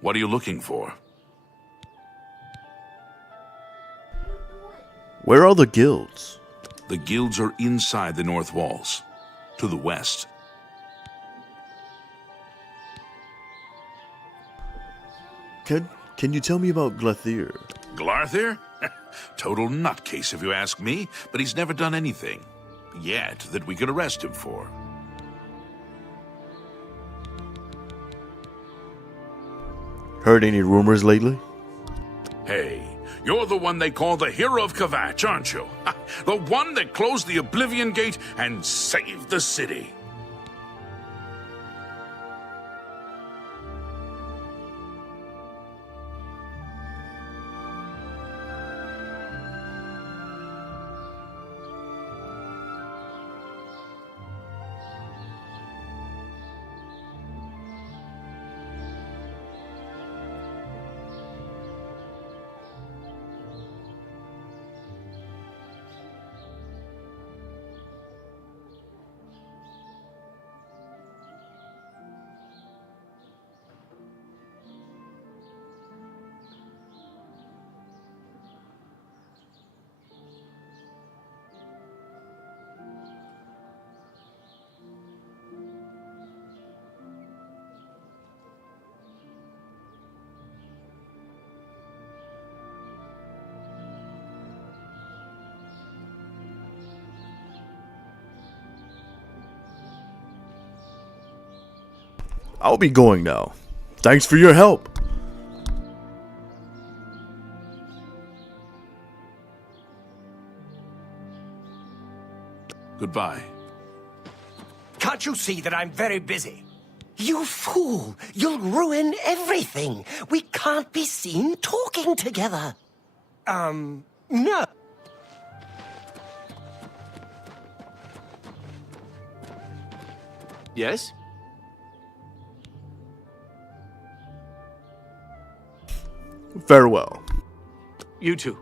What are you looking for? Where are the guilds? The guilds are inside the north walls, to the west. Can you tell me about Glethier? Glarthir? Total nutcase if you ask me, but he's never done anything yet that we could arrest him for. Heard any rumors lately? Hey, you're the one they call the hero of Kvatch, aren't you? The one that closed the Oblivion Gate and saved the city. I'll be going now. Thanks for your help. Goodbye. Can't you see that I'm very busy? You fool! You'll ruin everything! We can't be seen talking together! No. Yes? Farewell. You too.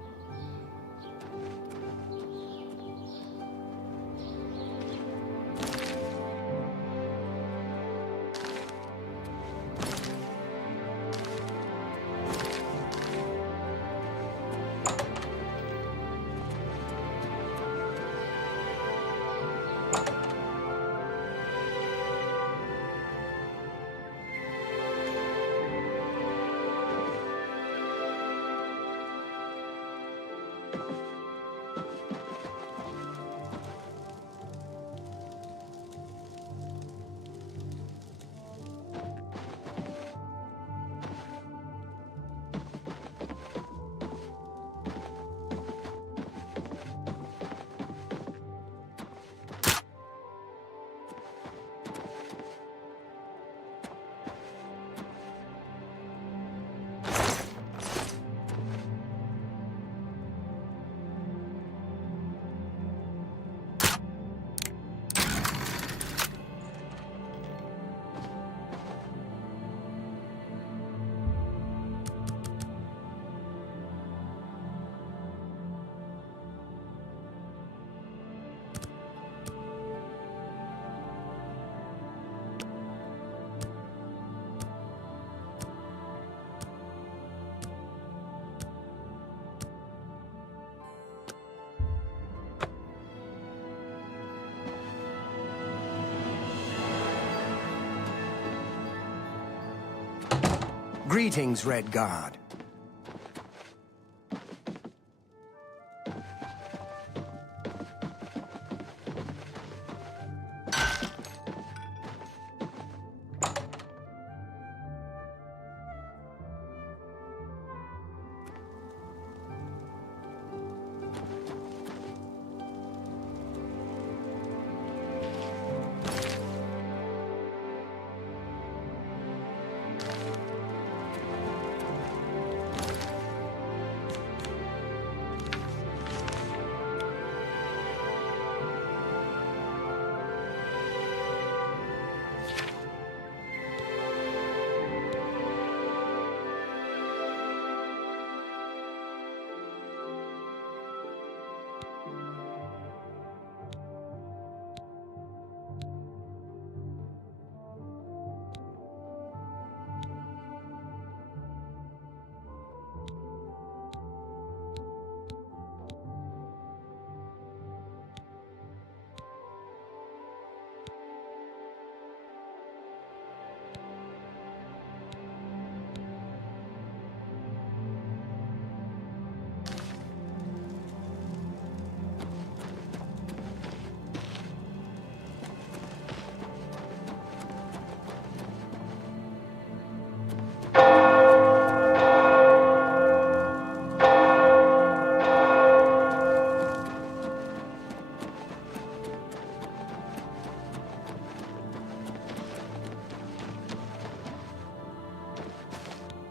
Greetings, Red Guard.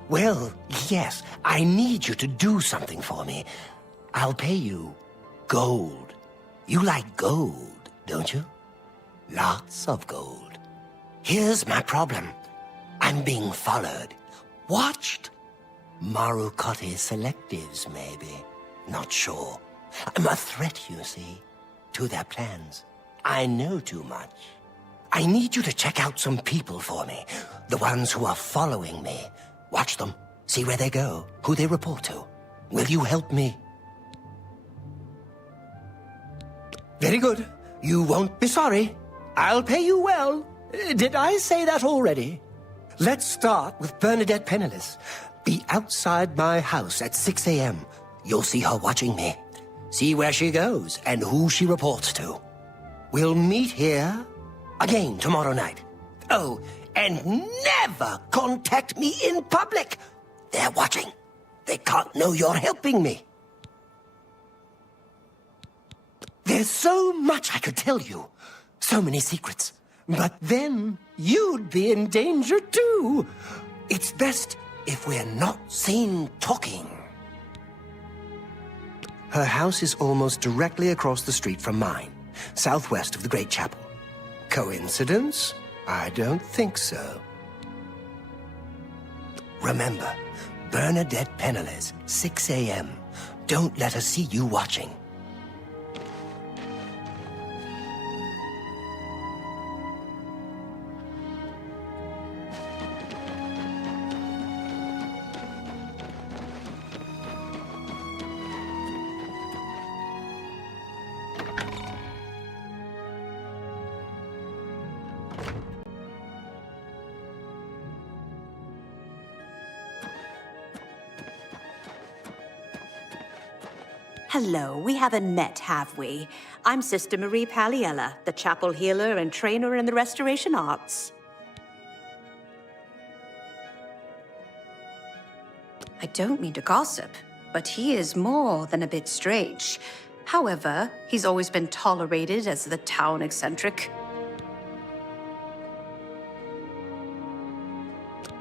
Well, yes, I need you to do something for me. I'll pay you gold. You like gold, don't you? Lots of gold. Here's my problem. I'm being followed. Watched. Marukotti selectives, maybe. Not sure. I'm a threat, you see, to their plans. I know too much. I need you to check out some people for me. The ones who are following me. Watch them. See where they go, who they report to. Will you help me? Very good. You won't be sorry. I'll pay you well. Did I say that already? Let's start with Bernadette Penniless. Be outside my house at 6 a.m. You'll see her watching me. See where she goes and who she reports to. We'll meet here again tomorrow night. Oh, and never contact me in public. They're watching. They can't know you're helping me. There's so much I could tell you. So many secrets. But then you'd be in danger too. It's best if we're not seen talking. Her house is almost directly across the street from mine, southwest of the Great Chapel. Coincidence? I don't think so. Remember, Bernadette Penniless, 6 a.m. Don't let her see you watching. Hello, we haven't met, have we? I'm Sister Marie Paliella, the chapel healer and trainer in the restoration arts. I don't mean to gossip, but he is more than a bit strange. However, he's always been tolerated as the town eccentric.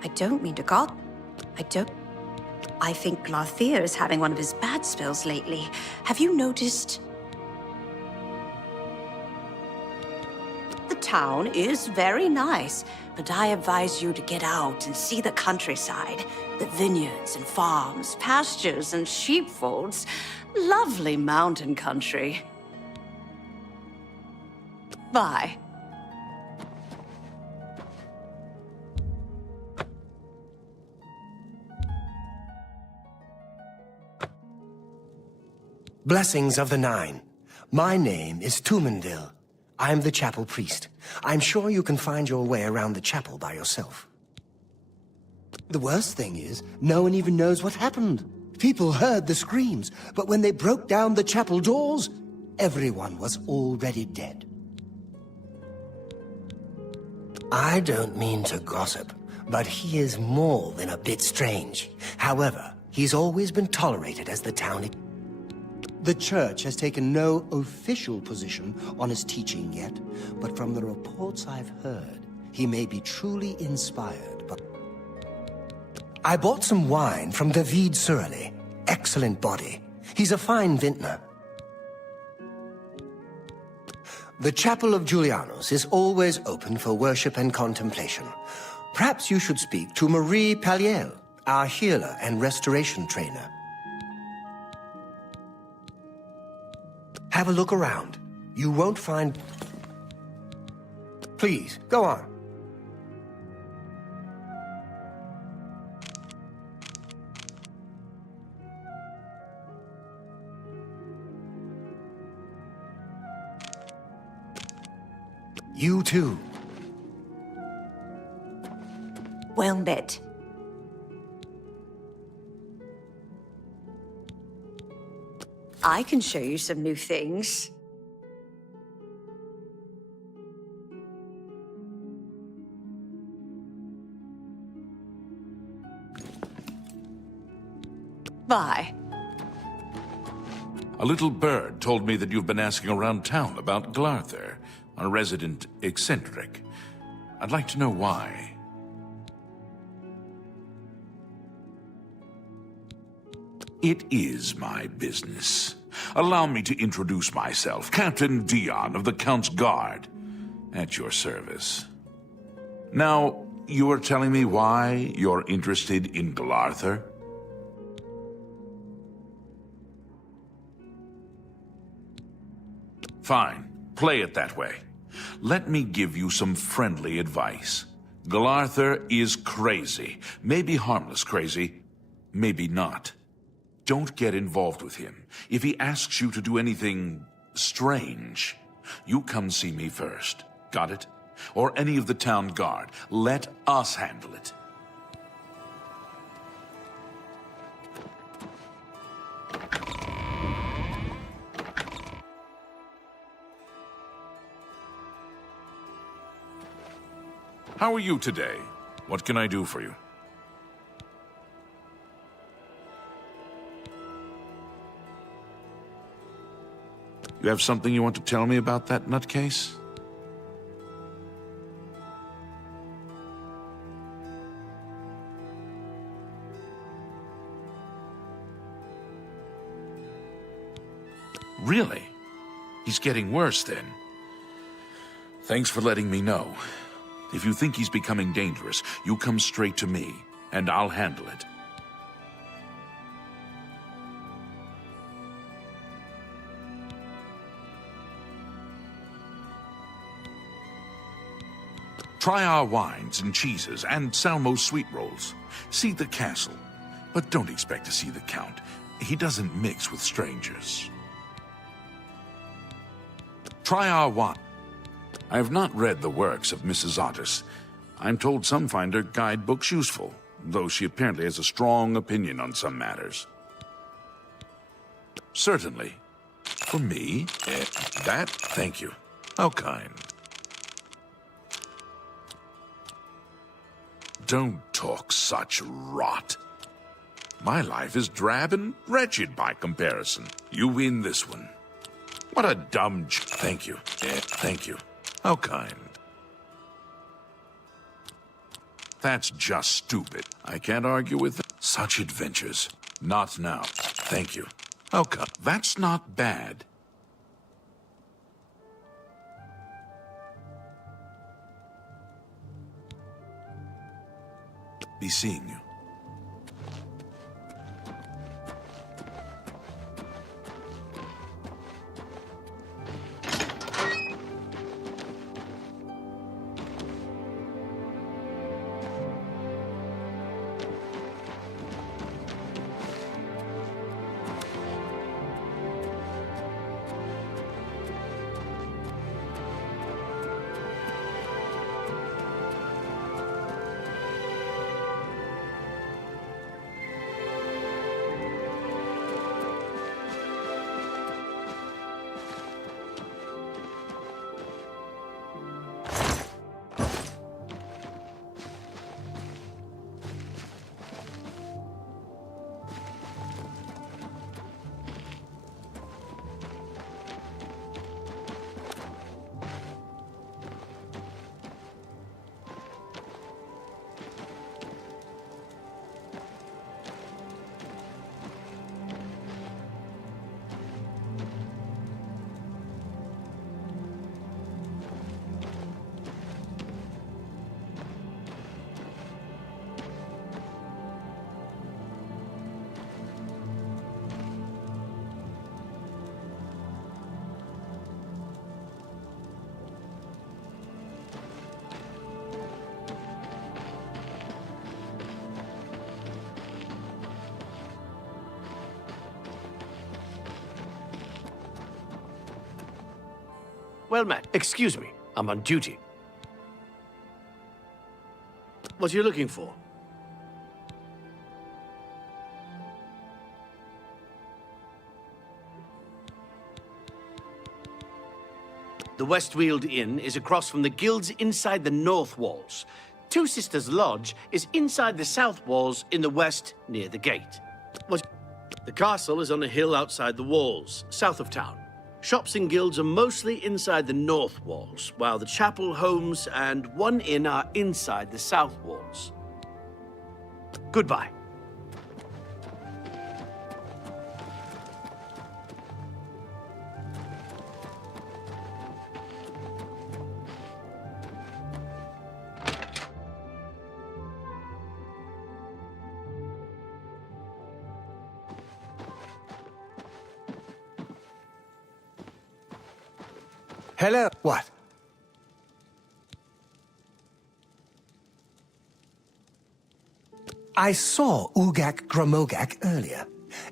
I don't mean to gossip. I think Glarthier is having one of his bad spells lately. Have you noticed? The town is very nice, but I advise you to get out and see the countryside. The vineyards and farms, pastures and sheepfolds. Lovely mountain country. Bye. Blessings of the Nine. My name is Tumendil. I'm the chapel priest. I'm sure you can find your way around the chapel by yourself. The worst thing is, no one even knows what happened. People heard the screams, but when they broke down the chapel doors, everyone was already dead. I don't mean to gossip, but he is more than a bit strange. However, he's always been tolerated as the town. The church has taken no official position on his teaching yet, but from the reports I've heard, he may be truly inspired. But I bought some wine from David Surly. Excellent body. He's a fine vintner. The Chapel of Julianus is always open for worship and contemplation. Perhaps you should speak to Marie Paliel, our healer and restoration trainer. Have a look around. You won't find... Please, go on. You too. Well met. I can show you some new things. Bye. A little bird told me that you've been asking around town about Glarther, a resident eccentric. I'd like to know why. It is my business. Allow me to introduce myself, Captain Dion of the Count's Guard, at your service. Now, you are telling me why you're interested in Galarther? Fine. Play it that way. Let me give you some friendly advice. Galarther is crazy. Maybe harmless crazy, maybe not. Don't get involved with him. If he asks you to do anything strange, you come see me first. Got it? Or any of the town guard. Let us handle it. How are you today? What can I do for you? You have something you want to tell me about that nutcase? Really? He's getting worse then. Thanks for letting me know. If you think he's becoming dangerous, you come straight to me, and I'll handle it. Try our wines and cheeses and Salmo's sweet rolls. See the castle, but don't expect to see the Count. He doesn't mix with strangers. Try our wine. I have not read the works of Mrs. Otis. I'm told some find her guidebooks useful, though she apparently has a strong opinion on some matters. Certainly. For me? That? Thank you. How kind. Don't talk such rot. My life is drab and wretched by comparison. You win this one. What a dumb Thank you. Thank you. How kind. That's just stupid. I can't argue with such adventures. Not now. Thank you. How come? That's not bad. Be seeing you. Well met. Excuse me. I'm on duty. What are you looking for? The Westweald Inn is across from the guilds inside the north walls. Two Sisters Lodge is inside the south walls in the west near the gate. The castle is on a hill outside the walls, south of town. Shops and guilds are mostly inside the north walls, while the chapel, homes, and one inn are inside the south walls. Goodbye. Hello. What? I saw Ugak Gramogak earlier.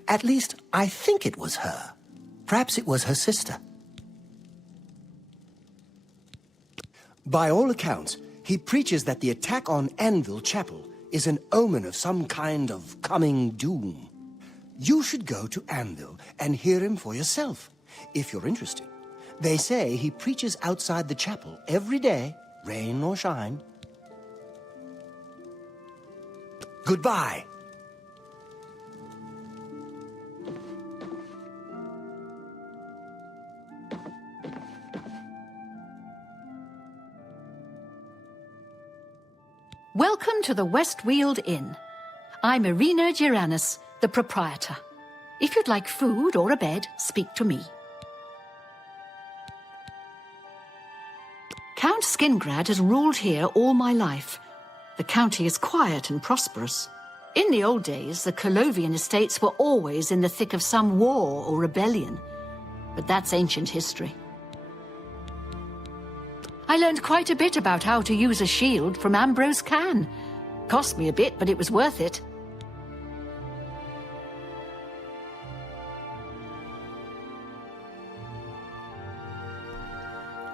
At least, I think it was her. Perhaps it was her sister. By all accounts, he preaches that the attack on Anvil Chapel is an omen of some kind of coming doom. You should go to Anvil and hear him for yourself, if you're interested. They say he preaches outside the chapel every day, rain or shine. Goodbye. Welcome to the Westweald Inn. I'm Irina Giranus, the proprietor. If you'd like food or a bed, speak to me. Count Skingrad has ruled here all my life. The county is quiet and prosperous. In the old days, the Colovian estates were always in the thick of some war or rebellion. But that's ancient history. I learned quite a bit about how to use a shield from Ambrose Khan. Cost me a bit, but it was worth it.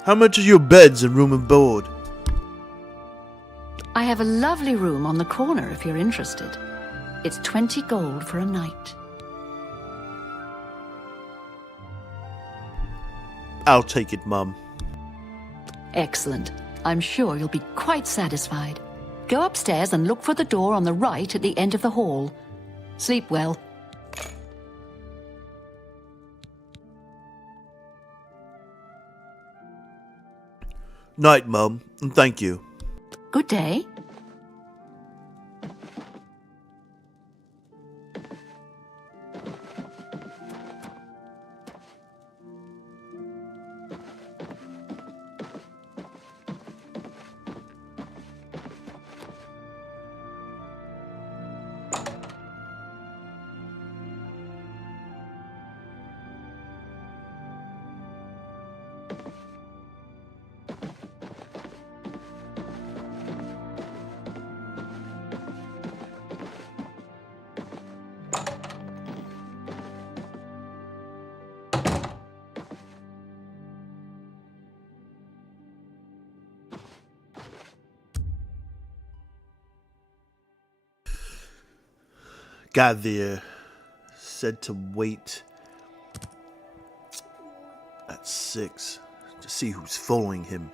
How much are your beds and room and board? I have a lovely room on the corner if you're interested. It's 20 gold for a night. I'll take it, Mum. Excellent. I'm sure you'll be quite satisfied. Go upstairs and look for the door on the right at the end of the hall. Sleep well. Night, Mum, and thank you. Good day. Got there. Said to wait at 6 to see who's following him.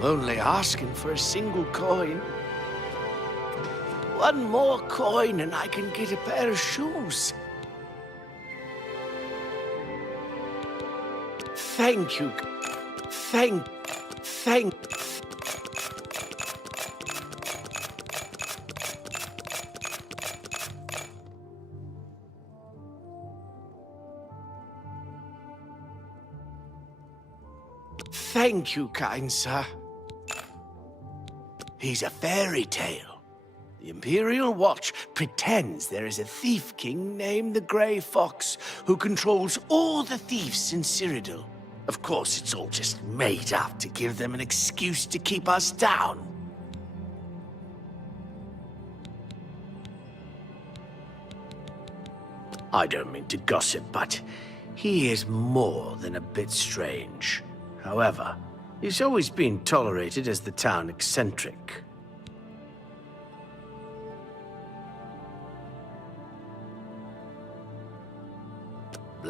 I'm only asking for a single coin. One more coin and I can get a pair of shoes. Thank you. Thank. Thank you, kind sir. He's a fairy tale. The Imperial Watch pretends there is a thief king named the Grey Fox who controls all the thieves in Cyrodiil. Of course, it's all just made up to give them an excuse to keep us down. I don't mean to gossip, but he is more than a bit strange. However, he's always been tolerated as the town eccentric.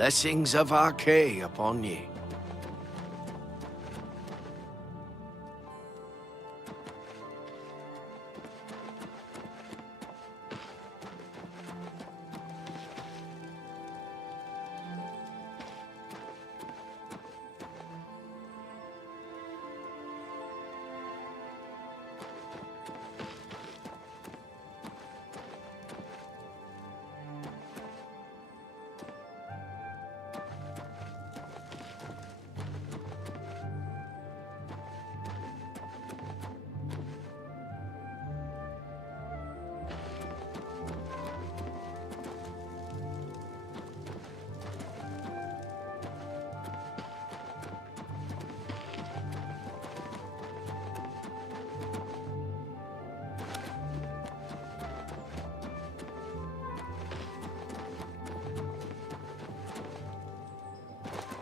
Blessings of Archay upon ye.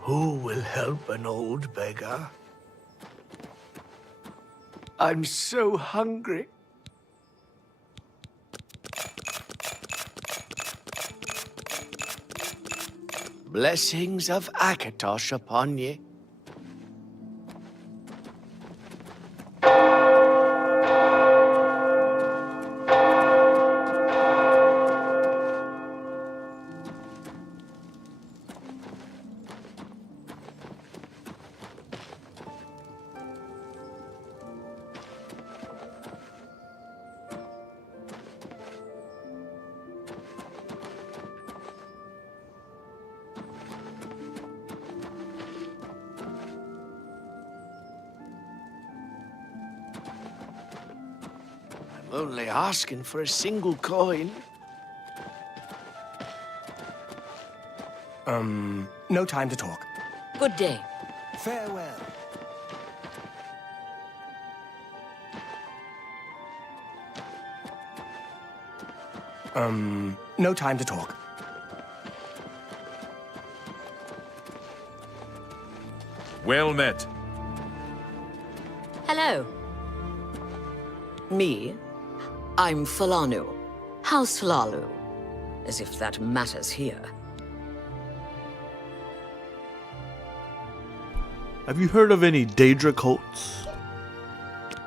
Who will help an old beggar? I'm so hungry. Blessings of Akatosh upon ye. I'm only asking for a single coin. No time to talk. Good day. Farewell. No time to talk. Well met. Hello. Me? I'm Falanu. House Falalu. As if that matters here. Have you heard of any Daedra cults?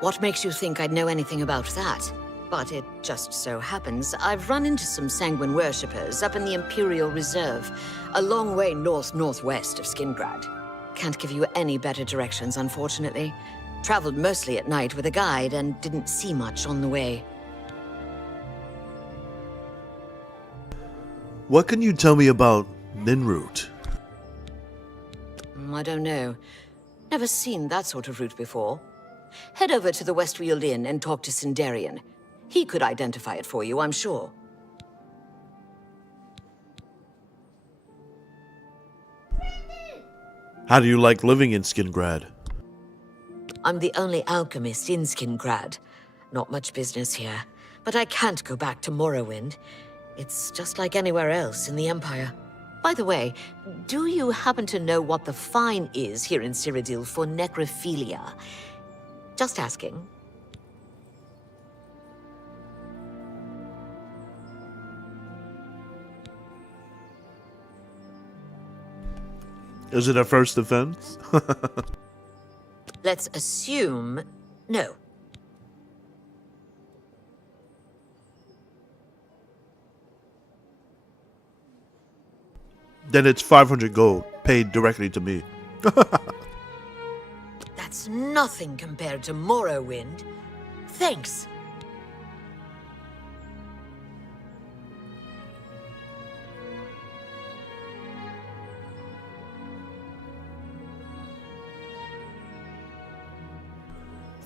What makes you think I'd know anything about that? But it just so happens I've run into some Sanguine worshippers up in the Imperial Reserve, a long way north-northwest of Skingrad. Can't give you any better directions, unfortunately. Traveled mostly at night with a guide and didn't see much on the way. What can you tell me about Ninroot? I don't know. Never seen that sort of route before. Head over to the Westfield Inn and talk to Sindarian. He could identify it for you, I'm sure. How do you like living in Skingrad? I'm the only alchemist in Skingrad. Not much business here, but I can't go back to Morrowind. It's just like anywhere else in the Empire. By the way, do you happen to know what the fine is here in Cyrodiil for necrophilia? Just asking. Is it a first offense? Let's assume no. Then it's 500 gold, paid directly to me. That's nothing compared to Morrowind. Thanks.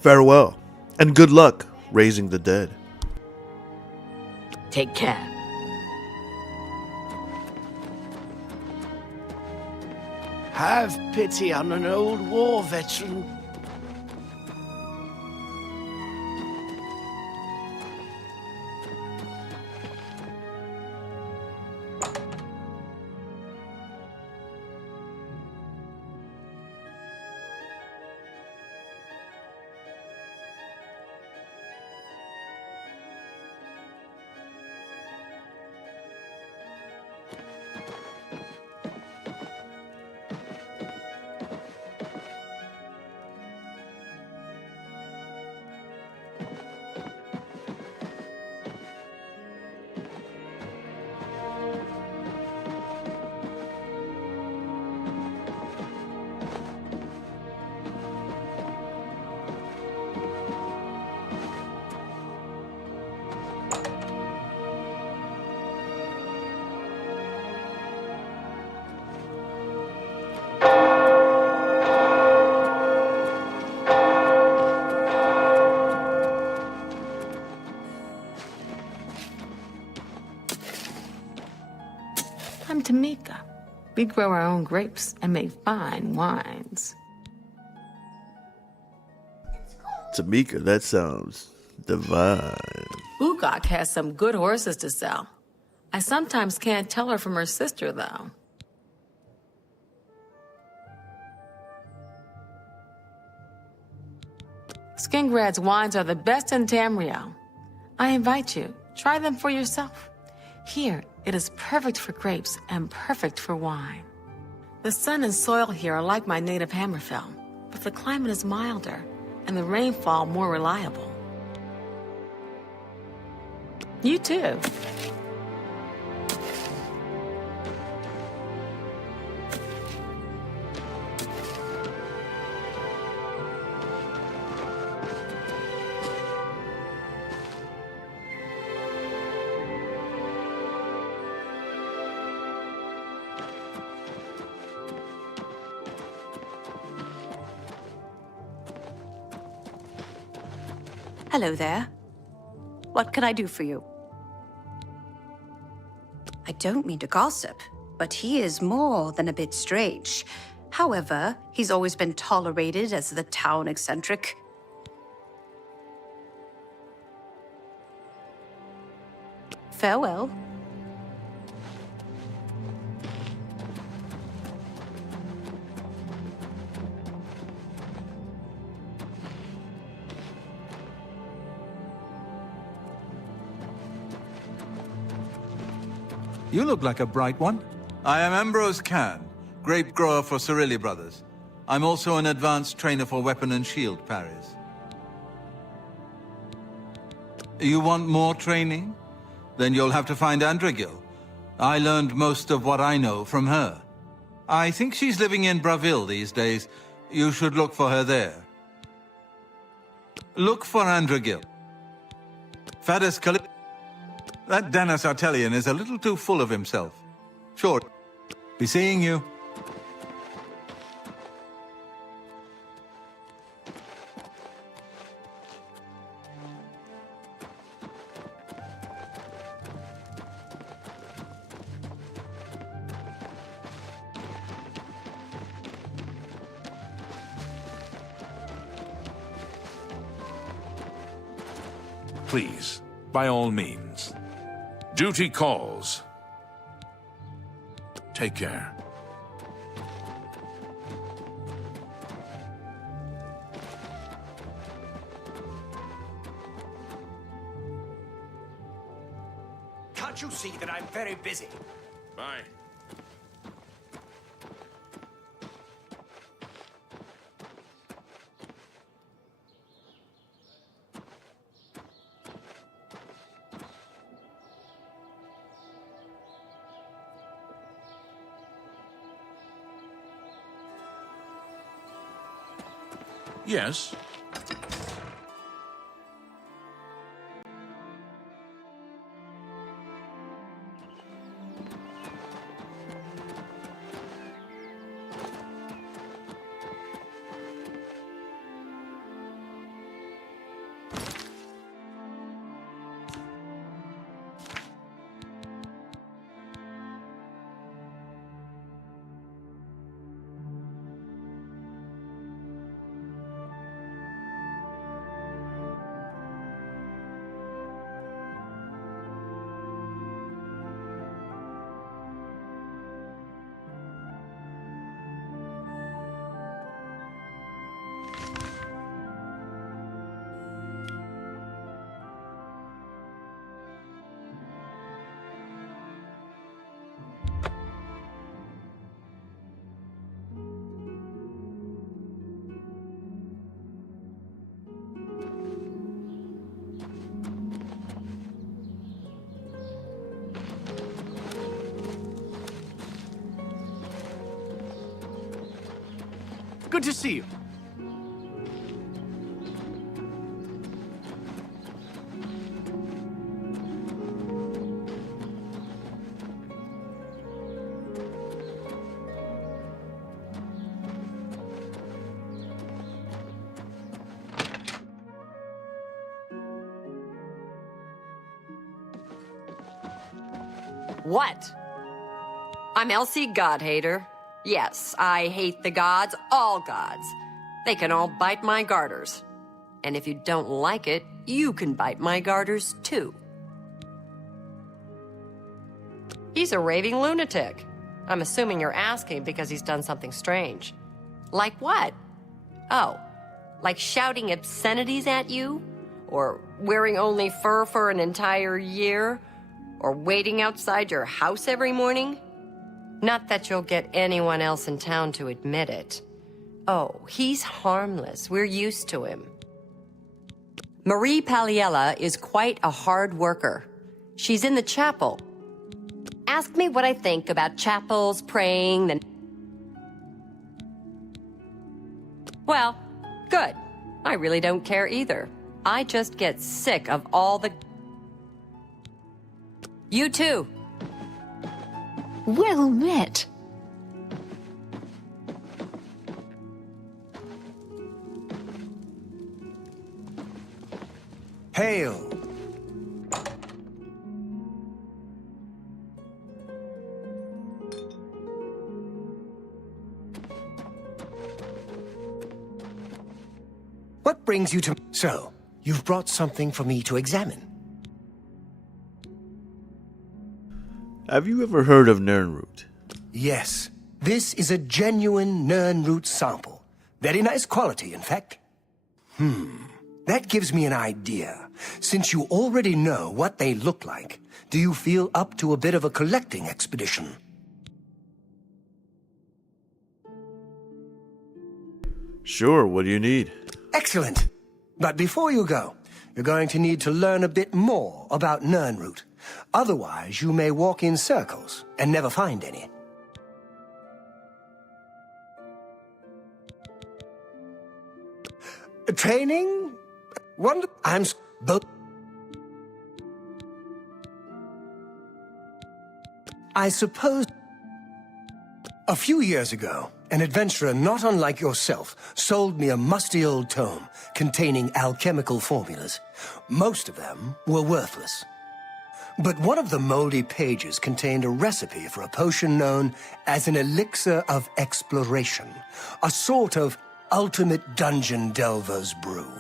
Farewell, and good luck raising the dead. Take care. Have pity on an old war veteran. We grow our own grapes and make fine wines. Tamika, that sounds divine. Ugok has some good horses to sell. I sometimes can't tell her from her sister, though. Skingrad's wines are the best in Tamriel. I invite you, try them for yourself. Here, it is perfect for grapes and perfect for wine. The sun and soil here are like my native Hammerfell, but the climate is milder and the rainfall more reliable. You too. Hello there. What can I do for you? I don't mean to gossip, but he is more than a bit strange. However, he's always been tolerated as the town eccentric. Farewell. You look like a bright one. I am Ambrose Can, grape grower for Cirilli Brothers. I'm also an advanced trainer for weapon and shield parries. You want more training? Then you'll have to find Andrigil. I learned most of what I know from her. I think she's living in Bravil these days. You should look for her there. Look for Andrigil. Fadus Calip... That Dennis Artelian is a little too full of himself. Sure. Be seeing you. Please, by all means. Duty calls. Take care. Can't you see that I'm very busy? Bye. Yes. Good to see you. What? I'm Elsie Godhater. Yes, I hate the gods, all gods. They can all bite my garters. And if you don't like it, you can bite my garters too. He's a raving lunatic. I'm assuming you're asking because he's done something strange. Like what? Oh, like shouting obscenities at you? Or wearing only fur for an entire year? Or waiting outside your house every morning? Not that you'll get anyone else in town to admit it. Oh, he's harmless. We're used to him. Marie Paliella is quite a hard worker. She's in the chapel. Ask me what I think about chapels, praying, then... Well, good. I really don't care either. I just get sick of all the... You too. Well met. Hail. What brings you to... So, you've brought something for me to examine. Have you ever heard of Nernroot? Yes. This is a genuine Nernroot sample. Very nice quality, in fact. That gives me an idea. Since you already know what they look like, do you feel up to a bit of a collecting expedition? Sure, what do you need? Excellent. But before you go, you're going to need to learn a bit more about Nernroot. Otherwise, you may walk in circles and never find any. Training? Both. I suppose... A few years ago, an adventurer not unlike yourself sold me a musty old tome containing alchemical formulas. Most of them were worthless. But one of the moldy pages contained a recipe for a potion known as an elixir of exploration, a sort of ultimate dungeon delver's brew.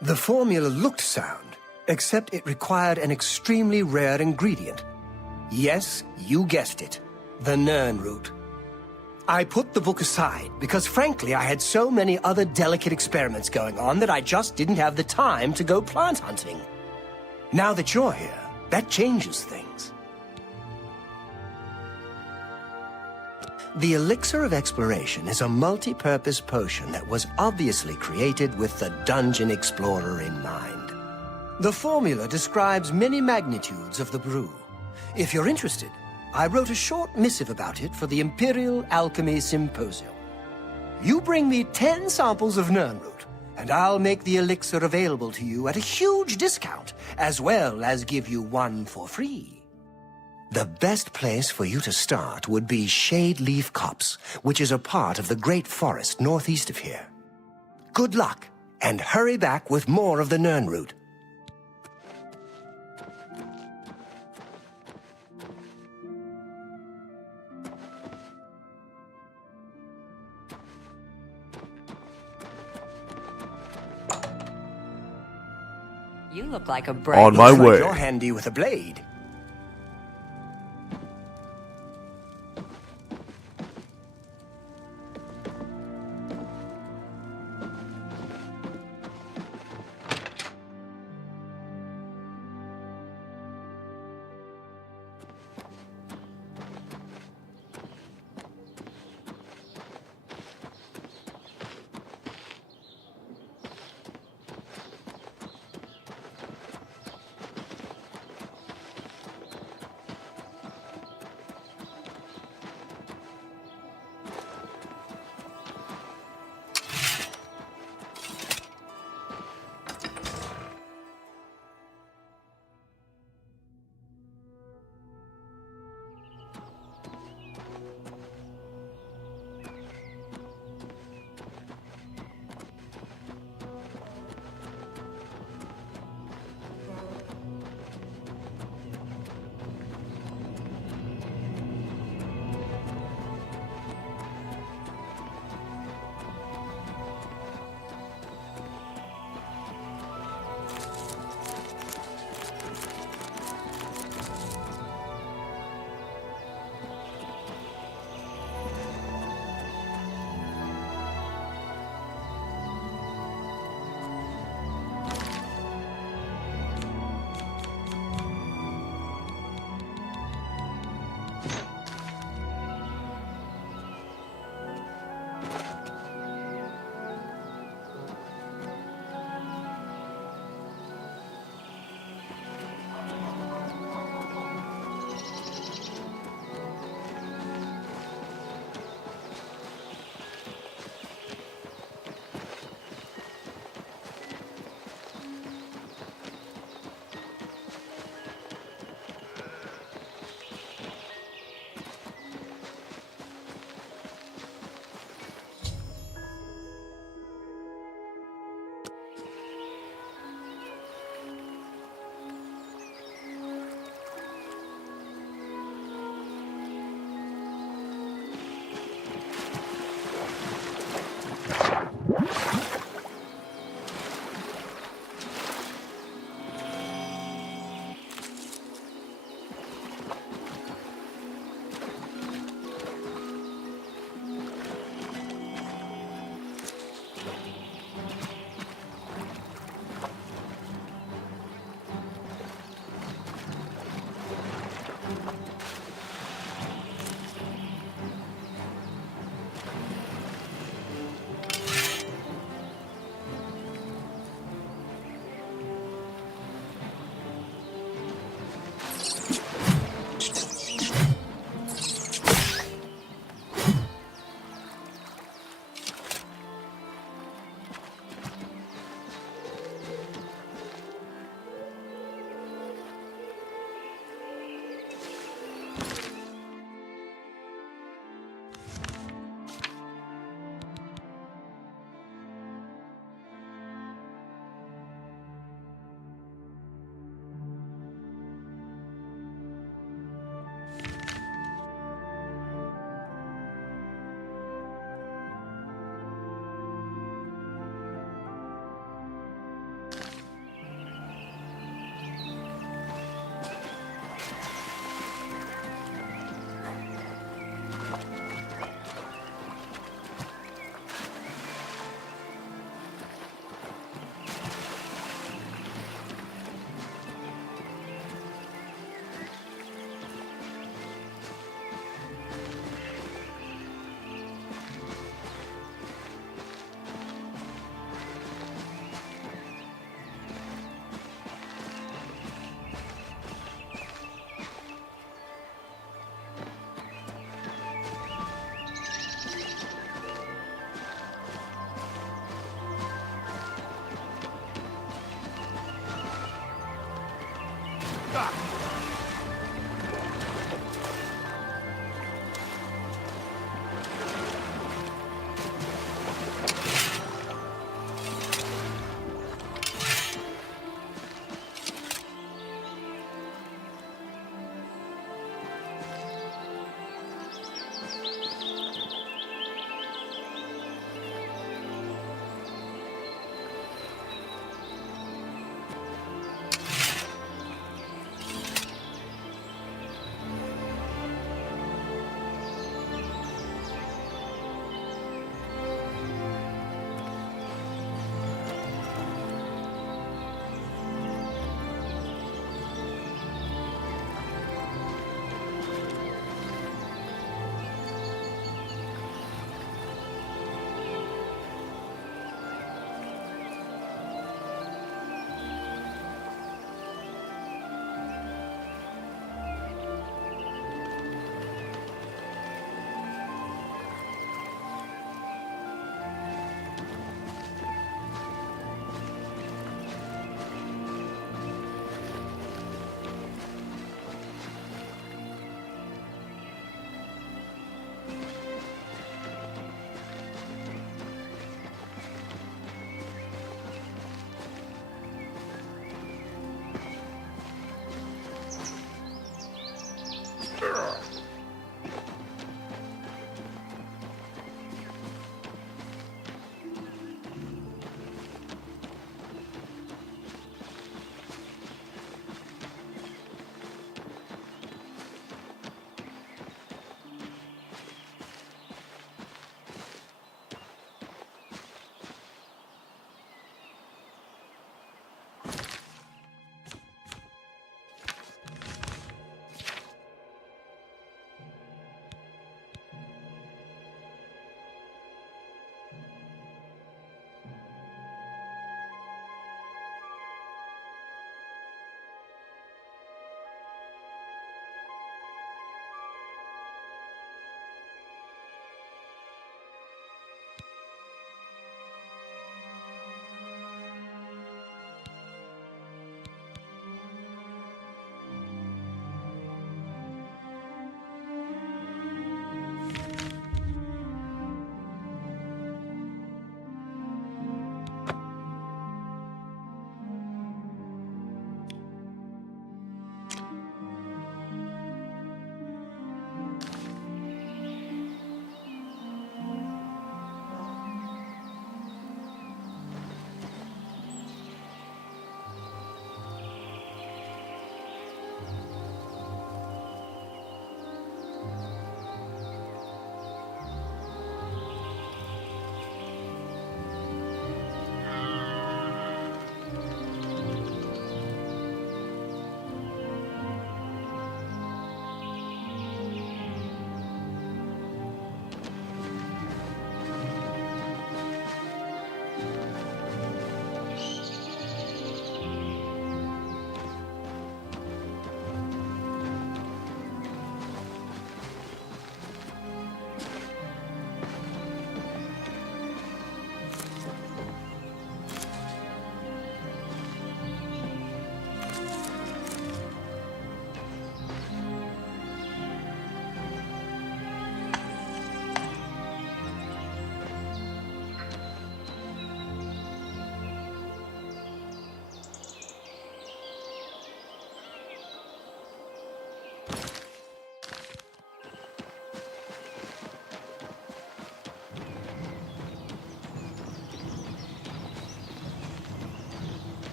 The formula looked sound, except it required an extremely rare ingredient. Yes, you guessed it, the Nernroot. I put the book aside because, frankly, I had so many other delicate experiments going on that I just didn't have the time to go plant hunting. Now that you're here, that changes things. The Elixir of Exploration is a multi-purpose potion that was obviously created with the Dungeon Explorer in mind. The formula describes many magnitudes of the brew. If you're interested, I wrote a short missive about it for the Imperial Alchemy Symposium. You bring me 10 samples of Nernroot, and I'll make the elixir available to you at a huge discount, as well as give you one for free. The best place for you to start would be Shade Leaf Copse, which is a part of the Great Forest northeast of here. Good luck, and hurry back with more of the Nernroot. You look like a brave... On my Looks like way. you're handy with a blade.